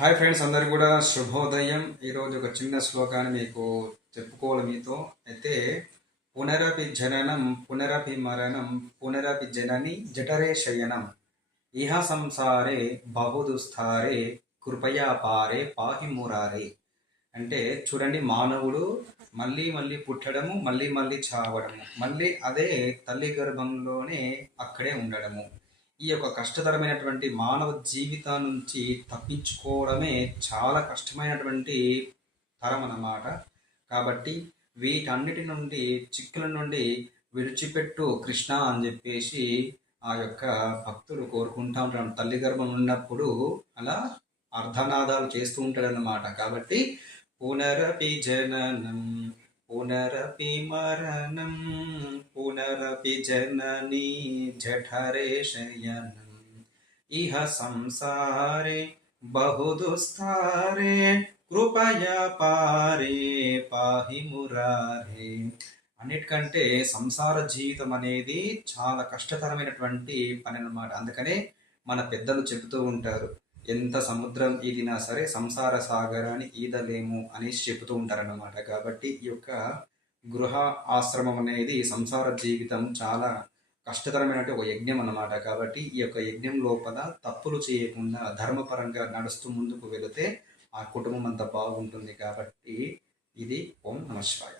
Hi friends, అందరికి కూడా శుభోదయం. ఈరోజు ఒక చిన్న శ్లోకాన్ని మీకు చెప్పుకోవాలి మీతో. అయితే పునరపి జననం పునరపి మరణం పునరపి జనని జఠరే శయనం ఇహ సంసారే బహుదుస్థారే కృపయా పారే పాహి మురారే. అంటే చూడండి, మానవుడు మళ్ళీ మళ్ళీ పుట్టడము, మళ్ళీ మళ్ళీ చావడము, మళ్ళీ అదే తల్లి గర్భంలోనే అక్కడే ఉండడము, ఈ యొక్క కష్టతరమైనటువంటి మానవ జీవితం నుంచి తప్పించుకోవడమే చాలా కష్టమైనటువంటి తరం అన్నమాట. కాబట్టి వీటన్నిటి నుండి, చిక్కుల నుండి విడిచిపెట్టు కృష్ణ అని చెప్పేసి ఆ యొక్క భక్తుడు కోరుకుంటా ఉంటాడు. తల్లి గర్భం ఉన్నప్పుడు అలా అర్ధనాదాలు చేస్తూ ఉంటాడు అన్నమాట. కాబట్టి పునరపి జననం పునరపి మరణం పునరపి జననీ జఠరే శయనం ఇహ సంసారే బహుదుస్తారే కృపయా పారే పాహి మురారే. అన్నిటికంటే సంసార జీవితం అనేది చాలా కష్టతరమైనటువంటి పని అన్నమాట. అందుకనే మన పెద్దలు చెబుతూ ఉంటారు, ఎంత సముద్రం ఈదినా సరే సంసార సాగరాన్ని ఈదలేము అనేసి చెబుతూ ఉంటారన్నమాట. కాబట్టి ఈ యొక్క గృహ ఆశ్రమం అనేది సంసార జీవితం చాలా కష్టతరమైనటువంటి ఒక యజ్ఞం అన్నమాట. కాబట్టి ఈ యొక్క యజ్ఞం లోపల తప్పులు చేయకుండా ధర్మపరంగా నడుస్తూ ముందుకు వెళితే ఆ కుటుంబం అంతా బాగుంటుంది. కాబట్టి ఇది ఓం నమః శివాయ.